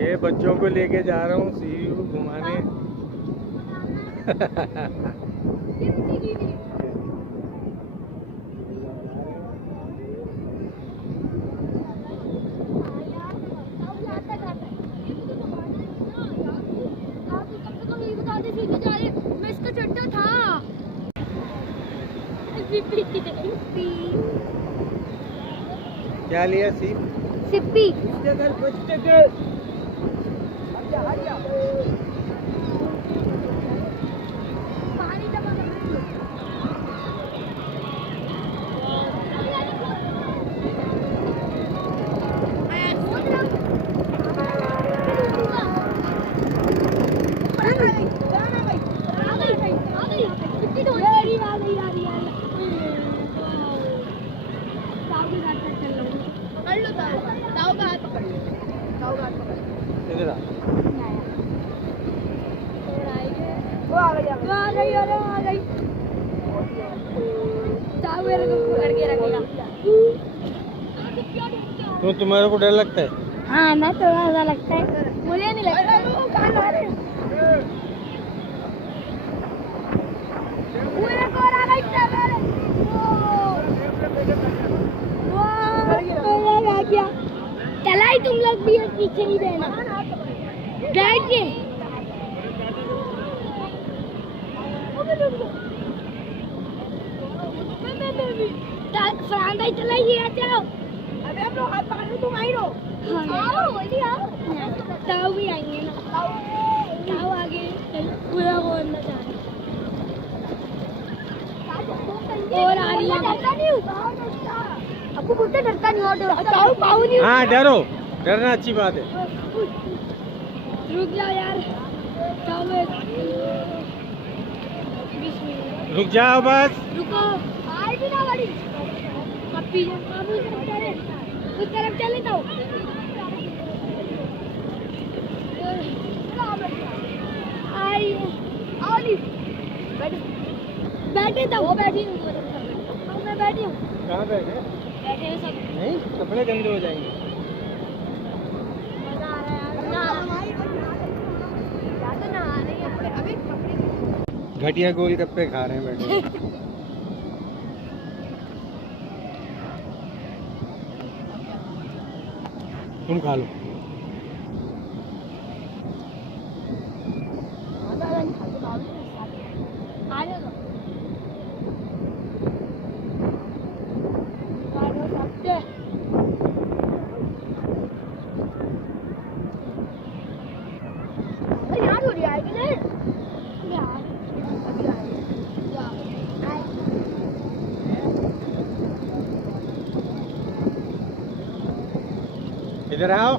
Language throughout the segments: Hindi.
ये बच्चों को लेके जा रहा हूँ सीयू घुमाने। मैं इसका चट्टा था। क्या लिया सी? सिप्पी। तो तुम्हारे को डर लगता है? हाँ मैं तो ज्यादा लगता है, मुझे नहीं लगता। चला ही तुम लोग भी पीछे नहीं रहना, बैठ के। फरांदा ही चला ही जाओ। अबे हम लोग हाथ पकड़ लो, तुम आई रहो। आओ जल्दी आओ। ताऊ भी आएंगे ना, ताऊ आगे पूरा वो अंदर जा रहा है और आ रही है। डरता नहीं हूँ आपको, बोलते डरता नहीं हो। ताऊ पाऊ नहीं। हाँ डरो, डरना अच्छी बात है। रुक जाओ यार, रुक जाओ बस। रुको, आए भी ना गाड़ी। उस तरफ चले जाओ। बैठे तो वो बैठी हूँ, मैं बैठी हूँ। कहाँ बैठे? बैठे हैं सब। नहीं, कपड़े गंदे हो जाएंगे। मजा आ रहा है। घटिया गोलगप्पे खा रहे हैं बैठे। तुम खा लो। इधर आओ।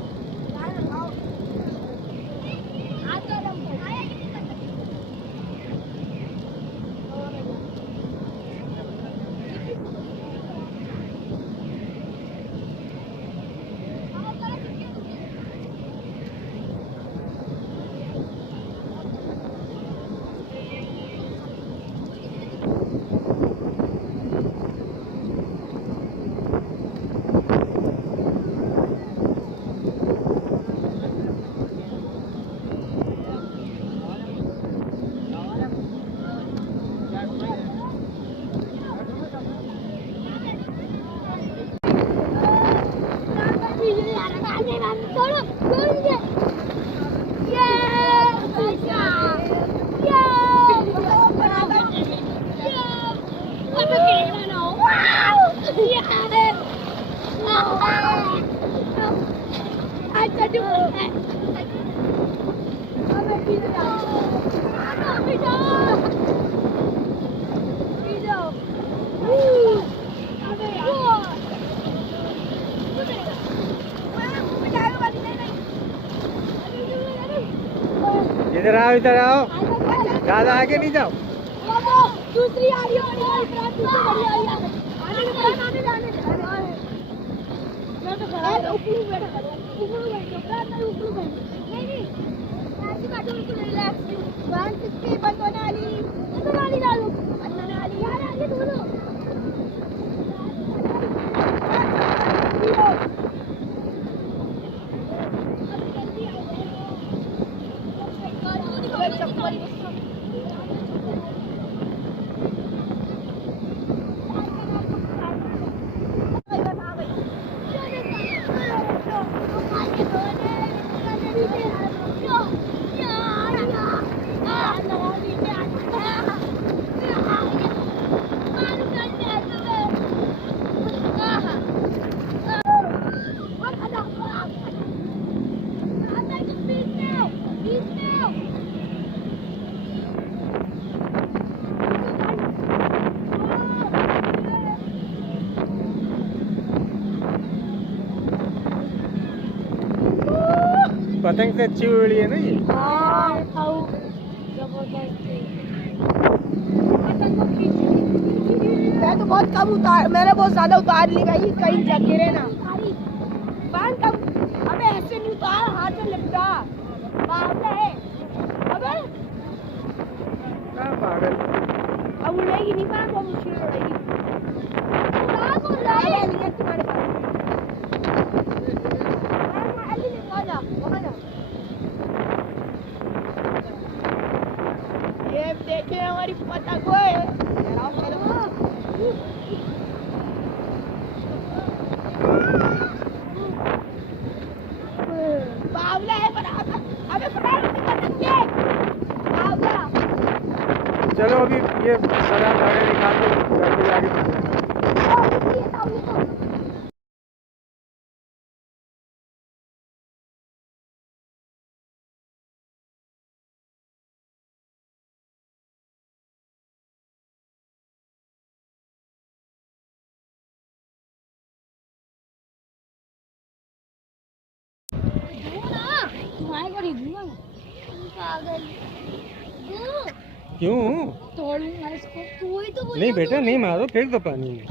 इधर आओ, इधर आओ, ज्यादा आगे नहीं जाओ। दूसरी आ रही है, दूसरी बड़ी आ रही है। आने दे, आने जाने दे। मैं तो खड़ा हूं, ऊपर बैठा है, ऊपर बैठो, मैं ऊपर बैठो। नहीं नहीं, ऐसी बैठो, बिल्कुल रिलैक्स। 160 बंद होने वाली, अंदर वाली डालो, अंदर वाली यार, आगे दोनों। अब जल्दी आओ। पतंग से अच्छी उड़ी है ना ये। मैं तो बहुत कम उतार, मैंने बहुत ज्यादा उतार ली भाई, कहीं जा गिरे ना। बांध कम, अबे ऐसे नहीं उतार, हाथ से लिपटा। बांध है, अबे क्या पागल। अब उड़ेगी नहीं, बांध बहुत मुश्किल उड़ेगी। उड़ा को उड़ाए लिया तुम्हारे पास। अली निकाल जा, वहाँ जा। ये देखिए हमारी पतंग है। बावला है बराबर, अबे बावला। चलो अभी ये सारा गाड़ी निकाल के घर पे जाके क्यों? तोड़ूंगा इसको, तू ही तो नहीं बेटा नहीं मारो, फेंक दो पानी में।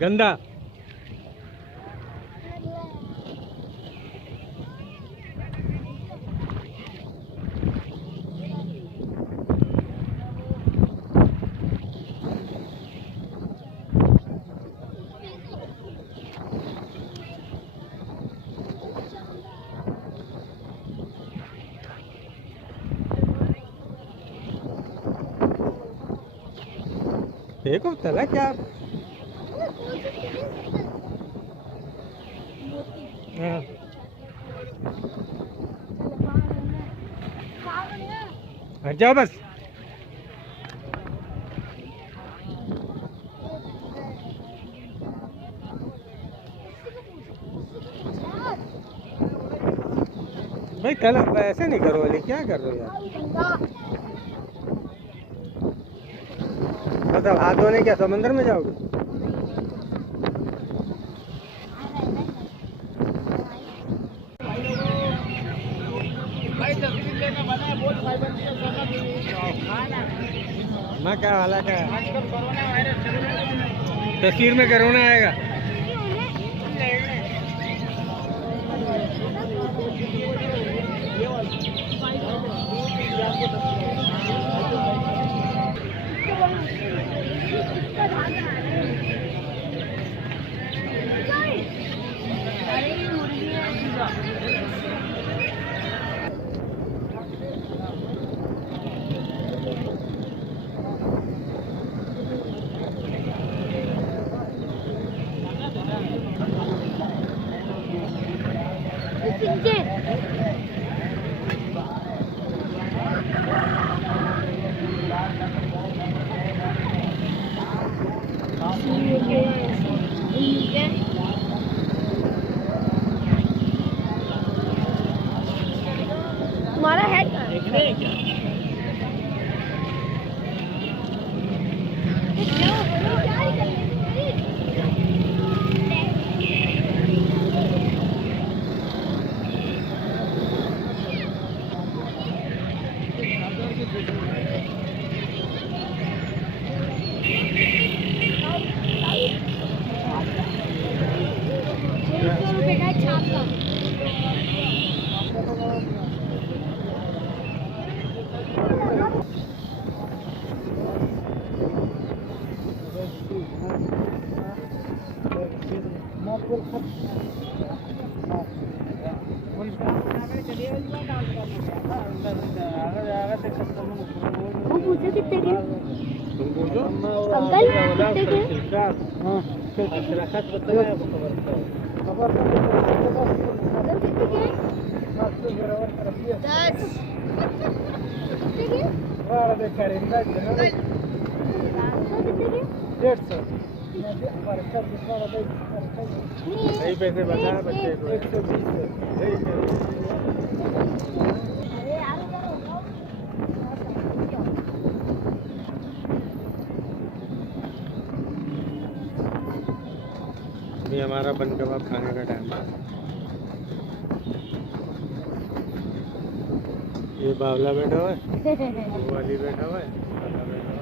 गंदा। देखो चला क्या। हाँ। हट जाओ बस। भाई कल ऐसे नहीं करो वाले, क्या कर रहे हो यार। मतलब हाथ धोने क्या समंदर में जाओगे? मैं क्या वाला क्या तस्वीर में कोरोना आएगा। वो पूछे कितने के तुम पूछो अंकल कितने के हाँ खबर अंकल कितने के 10 कितने के सही पैसे बता बच्चे को अरे यार क्या होगा अभी हमारा बन कबाब खाने का टाइम है। ये बावला बैठा हुआ है, वो वाली बैठा हुआ है, वाला बैठा हुआ है।